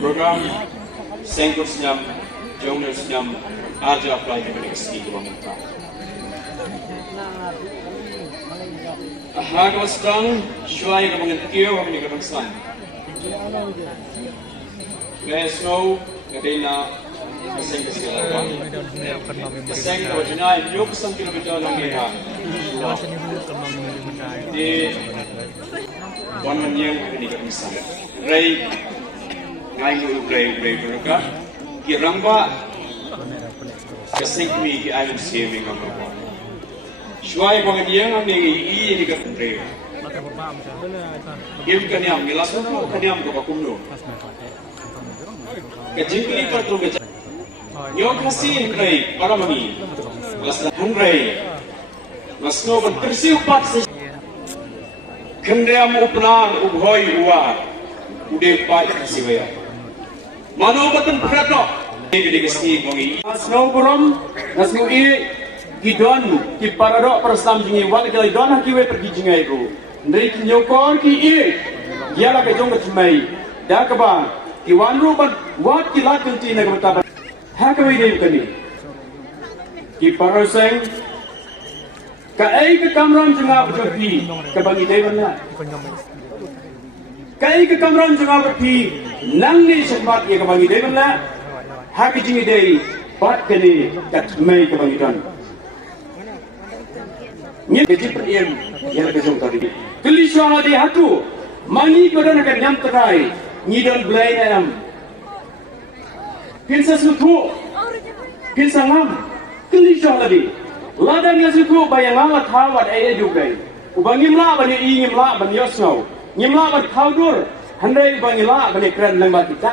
program Seng Kut Snem, Snem, aja apply ke negeri kita. Ahag sedang syuai ke mengerti apa yang kita maksud. Snow ngadena Seng Kesilapan. Seng kalau jenai 20 kilometer langkah. Di One yang ini kita maksud. Ray ngayu ray mereka. Kiramba kesengmi ki ayam siaming kamera. Syuai banget yang ambil ini ke tynrai. Game ke Niam, milas tu ke Niam ke Bakumno. Kajing kini perlu baca. Nyok khasi tynrai para mami. Las tynrai. Las no bertersiu pat. Kendiam upnar ubhoi uar. Ude pai siwaya. Mano batan peratok. Ini kesini bongi. Las no buram, las no Gidon ki paradok persam jingi wal ke don hakiwe pergi jingai ku ndai ki nyokor ki yala ke jong kemai da ka ba ki wanru ban wat ki la kunti na ka ta ha ka wi dei kani ki paraseng ka ai ke kamron jinga bhi ka bangi dei banna ka ai ke kamron jinga bhi nang ni sebat ye ka bangi dei banna ha ki jingi dei bat kani ka mai ka bangi don Ni kecil periem yang kejong tadi. Kelisah di hatu, mangi kodan akan Niam tynrai, ni don belai Niam. Pinsa suku, pinsa ngam, kelisah tadi. Ladang yang suku bayang amat hawat ayah juga. Ubang ngimla bani ngimla bani yosno, ngimla bani kaudur, handai ubang ngimla bani keren lembat kita.